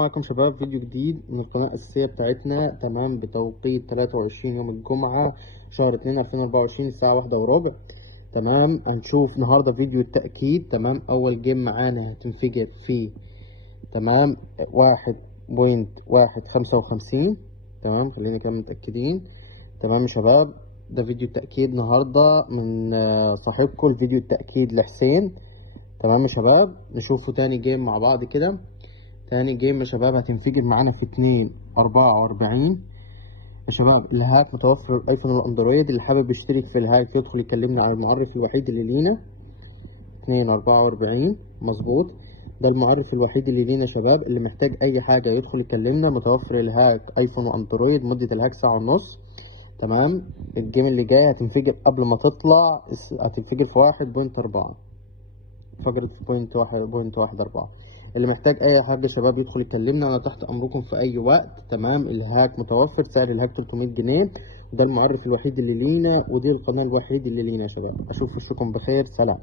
معكم شباب فيديو جديد من القناة الأساسية بتاعتنا، تمام، بتوقيت 23 يوم الجمعة شهر 2 2024 الساعة 1:15. تمام، هنشوف النهاردة فيديو التأكيد. تمام، أول جيم معانا هتنفجر في تمام 1.155. تمام، خلينا كده متأكدين. تمام يا شباب، ده فيديو التأكيد النهاردة من صاحبكم الفيديو التأكيد لحسين. تمام يا شباب، نشوفوا تاني جيم مع بعض كده. تاني جيم يا شباب هتنفجر معانا في 2/44. يا شباب الهاك متوفر الايفون والاندرويد، اللي حابب يشترك في الهاك يدخل يكلمنا على المعرف الوحيد اللي لينا. 2/44 مظبوط، ده المعرف الوحيد اللي لينا يا شباب. اللي محتاج اي حاجة يدخل يكلمنا. متوفر الهاك ايفون واندرويد، مدة الهاك ساعة ونص. تمام، الجيم اللي جاي هتنفجر قبل ما تطلع، هتنفجر في 1.4، فجرت في .1.14. اللي محتاج اي حاجه شباب يدخل يكلمنا، انا تحت امركم في اي وقت. تمام، الهاك متوفر، سعر الهاك 300 جنيه. ده المعرف الوحيد اللي لينا، ودي القناه الوحيد اللي لينا يا شباب. اشوف وشكم بخير، سلام.